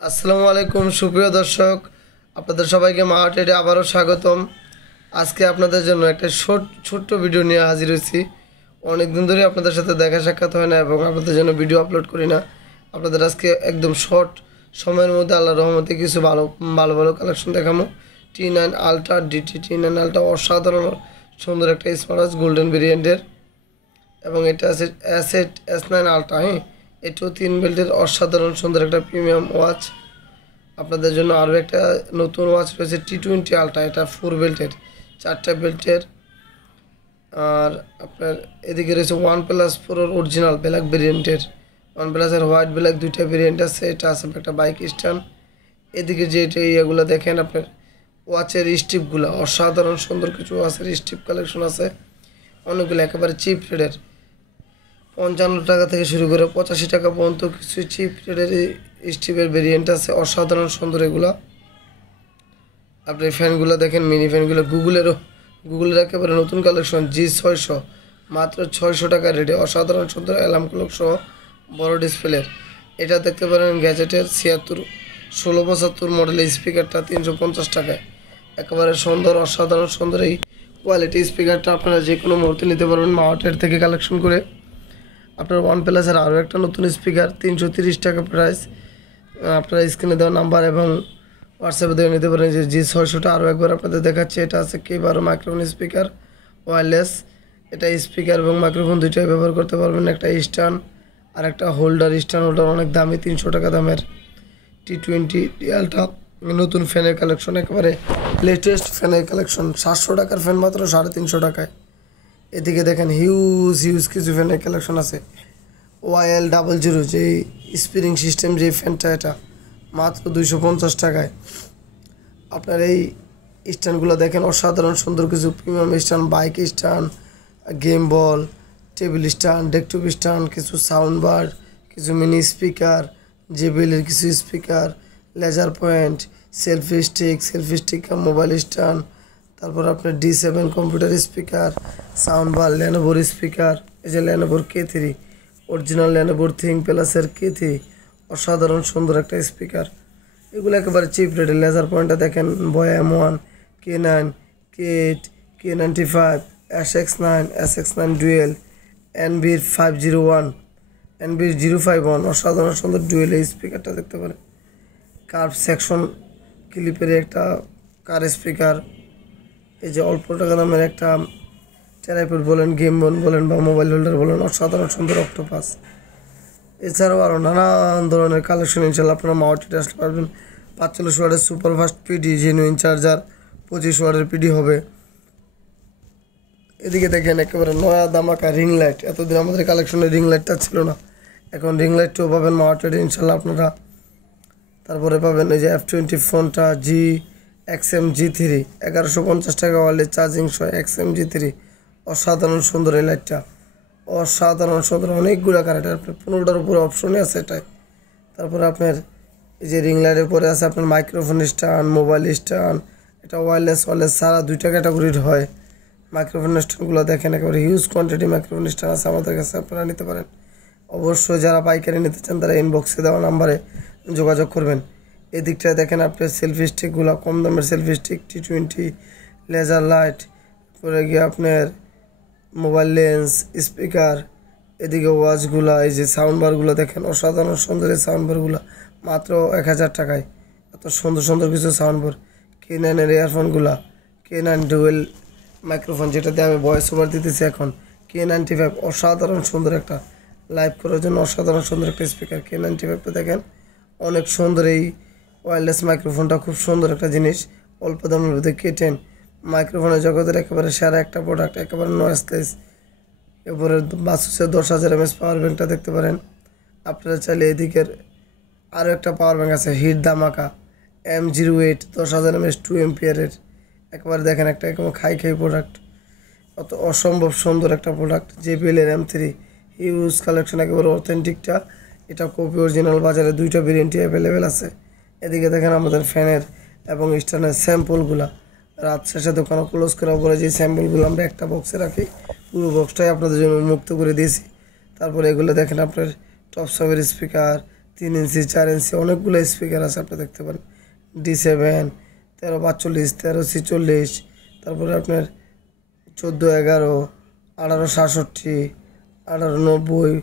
আসসালামু আলাইকুম সুপ্রিয় দর্শক, আপনাদের সবাইকে মাহাটেডে আবারও স্বাগতম। আজকে আপনাদের জন্য একটা ছোট্ট ভিডিও নিয়ে হাজির হয়েছি। অনেক দিন ধরে আপনাদের সাথে দেখা সাক্ষাৎ হয় না এবং আপনাদের জন্য ভিডিও আপলোড করি না। আপনাদের আজকে একদম শর্ট সময়ের মধ্যে আল্লাহর রহমতে কিছু ভালো ভালো ভালো কালেকশন দেখাবো। T9 ultra DT T9 ultra অসাধারণ সুন্দর একটা স্মার্ট ওয়াচ গোল্ডেন ভেরিয়েন্টের, এবং এটা আছে S9 আলট্রা। হ্যাঁ, এটাও 3 বেল্টের অসাধারণ সুন্দর একটা প্রিমিয়াম ওয়াচ। আপনাদের জন্য আরও একটা নতুন ওয়াচ রয়েছে T20 আলট্রা, এটা 4 বেল্টের, 4টা বেল্টের। আর আপনার এদিকে রয়েছে OnePlus Proর অরিজিনাল ব্ল্যাক ভেরিয়েন্টের, OnePlusের হোয়াইট ব্ল্যাক দুইটা ভেরিয়েন্ট আছে। এটা আছে একটা বাইক স্ট্যান্ড। এদিকে যে ইয়েগুলো দেখেন আপনার ওয়াচের স্ট্রিপগুলো অসাধারণ সুন্দর কিছু ওয়াচের স্ট্রিপ কালেকশন আছে অনেকগুলো, একেবারে চিপ রেটের। 55 টাকা থেকে শুরু করে 85 টাকা পর্যন্ত কিছু চিপ রেটের স্ট্রিপের ভেরিয়েন্ট আছে, অসাধারণ সুন্দর এগুলো। আপনি ফ্যানগুলো দেখেন, মিনি ফ্যানগুলো গুগলের একেবারে নতুন কালেকশন G600, মাত্র 600 টাকা রেটে অসাধারণ সুন্দর অ্যালার্ম ক্লক সহ বড় ডিসপ্লের। এটা দেখতে পারেন গ্যাজেটের 76 মডেলের স্পিকারটা 350 টাকায়। একেবারে সুন্দর অসাধারণ সুন্দর এই কোয়ালিটি স্পিকারটা আপনারা যে কোনো মুহূর্তে নিতে পারবেন মাওয়াটের থেকে কালেকশন করে। আপনার OnePlusের আরও একটা নতুন স্পিকার 330 টাকা প্রাইস। আপনারা স্ক্রিনে দেওয়া নাম্বার এবং হোয়াটসঅ্যাপে দিয়ে নিতে পারেন। যে G600টা আরও একবার আপনাদের দেখাচ্ছে। এটা আছে K12 মাইক্রোফোন স্পিকার ওয়্যারলেস। এটা স্পিকার এবং মাইক্রোফোন দুইটাই ব্যবহার করতে পারবেন। একটা স্ট্যান্ড আর একটা স্ট্যান্ড হোল্ডার অনেক দামি, 300 টাকা দামের। T20 আলট্রা নতুন ফ্যানের কালেকশন, একেবারে লেটেস্ট ফ্যানের কালেকশন, 700 টাকার ফ্যান মাত্র 350 টাকায়। এদিকে দেখেন হিউজ কিছু ফ্যানের কালেকশন আছে। YL00 যে স্প্রিং সিস্টেম যে ফ্যানটা, এটা মাত্র 250 টাকায়। আপনার এই স্ট্যান্ডগুলো দেখেন অসাধারণ সুন্দর কিছু premium stand, bike stand, game ball, table stand, desktop stand, কিছু সাউন্ড বার, কিছু মিনি স্পিকার, JBL-এর কিছু speaker, laser point, selfie stick mobile stand, তারপর আপনার D7 computer speaker, sound bar, ল্যানোভোর স্পিকার। এই যে ল্যানোভোর K3, অরিজিনাল ল্যানোভোর ThinkPads-এর K3, অসাধারণ সুন্দর একটা স্পিকার। এগুলো একেবারে চিপ রেটে। লেজার পয়েন্টটা দেখেন, বয় M1, K9, K8, K95, SX9 dual, NB051 অসাধারণ সুন্দর ডুয়েল এই স্পিকারটা দেখতে পারেন। কার্ভ সেকশন ক্লিপের একটা কার স্পিকার। এই যে অল্প টাকা দামের একটা ট্রাইপড বলেন, গেম বলেন বা মোবাইল হোল্ডার বলেন, অসাধারণ সুন্দর অক্টোপাস। এছাড়াও আরও নানান ধরনের কালেকশন ইনশাল্লাহ আপনারা মাওয়াটিতে আসতে পারবেন। 45 ওয়াটের সুপারফাস্ট পিডি জেনুইন চার্জার, 25 ওয়াটের পিডি হবে। এদিকে দেখেন একেবারে নয়া দামাকা রিং লাইট। এতদিন আমাদের কালেকশনে রিং লাইটটা ছিল না, এখন রিং লাইটটাও পাবেন মাওয়াটিতে ইনশাল্লাহ আপনারা। তারপরে পাবেন এই যে F20 ফোনটা XM-G3, 1150 টাকা ওয়ারলেস চার্জিং সহ XM-G3, অসাধারণ সুন্দর এই লাইটটা, অসাধারণ সুন্দর। অনেকগুলো কালার, আপনার 15টার উপরে অপশনই আছে এটাই। তারপরে আপনার এই যে রিং লাইটের পরে আছে আপনার মাইক্রোফোন স্ট্যান্ড, মোবাইল স্ট্যান্ড। এটা ওয়্যারলেস ছাড়া দুইটা ক্যাটাগরির হয়। মাইক্রোফোন স্ট্যান্ডগুলো দেখেন, একেবারে হিউজ কোয়ান্টিটি মাইক্রোফোন স্ট্যান্ড আছে আমাদের কাছে, আপনারা নিতে পারেন। অবশ্যই যারা পাইকারি নিতে চান তারা ইনবক্সে দেওয়া নাম্বারে যোগাযোগ করবেন। এদিকটায় দেখেন আপনার সেলফি স্টিকগুলো, কম দামের selfie stick, T20 laser light, পরে গিয়ে আপনার মোবাইল লেন্স, স্পিকার। এদিকে ওয়াচগুলা, এই যে সাউন্ড বারগুলো দেখেন অসাধারণ সুন্দর এই সাউন্ড বারগুলো মাত্র 1000 টাকায়। এত সুন্দর সুন্দর কিছু সাউন্ড বার। K9-এর ইয়ারফোনগুলা, K9 ডুয়েল মাইক্রোফোন, যেটাতে আমি ভয়েস ওভার দিতেছি এখন, K95, অসাধারণ সুন্দর একটা লাইভ করার জন্য অসাধারণ সুন্দর একটা স্পিকার। K95টা দেখেন অনেক সুন্দর। এই ওয়্যারলেস মাইক্রোফোনটা খুব সুন্দর একটা জিনিস, অল্প দামের মধ্যে। K10 মাইক্রোফোনের জগতের একেবারে সেরা একটা প্রোডাক্ট, একেবারে নয়েজলেস। এরপরে Asus-এর 10,000 mAh পাওয়ার ব্যাঙ্কটা দেখতে পারেন। আপনারা চাইলে এদিকের আরও একটা পাওয়ার ব্যাঙ্ক আছে হিট ধামাকা M08, 10,000 mAh 2 এম্পিয়ারের। একেবারে দেখেন একটা একেবারে খাই প্রোডাক্ট, অত অসম্ভব সুন্দর একটা প্রোডাক্ট। JBL-এর M3 হিউজ কালেকশন, একেবারে অথেন্টিকটা। এটা কপি অরিজিনাল, বাজারে দুইটা ভেরিয়েন্টই অ্যাভেলেবেল আছে। এদিকে দেখেন আমাদের ফ্যানের এবং স্ট্যান্ডের স্যাম্পলগুলা। রাত শেষে দোকানে ক্লোজ করার পরে যে স্যাম্পলগুলো আমরা একটা বক্সে রাখি, পুরো বক্সটাই আপনাদের জন্য মুক্ত করে দিয়েছি। তারপরে এগুলো দেখেন আপনার টপ সবের স্পিকার, 3 ইঞ্চি 4 ইঞ্চি অনেকগুলো স্পিকার আছে, আপনি দেখতে পারেন D7 1345 1346, তারপরে আপনার 1411 1867 1890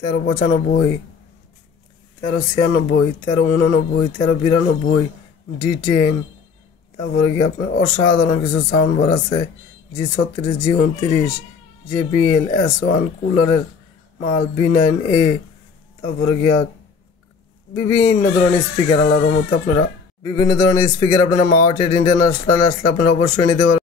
1395 1396 1389 1392 D10। তারপরে কি আপনার অসাধারণ কিছু সাউন্ড বার আছে, G36 G29 JBL S1 কুলারের মাল B9A। তারপরে গিয়া বিভিন্ন ধরনের স্পিকার আলার মধ্যে আপনারা বিভিন্ন ধরনের স্পিকার আপনারা মাওয়া ট্রেড ইন্টারন্যাশনাল আসলে আপনারা অবশ্যই নিতে পারবেন।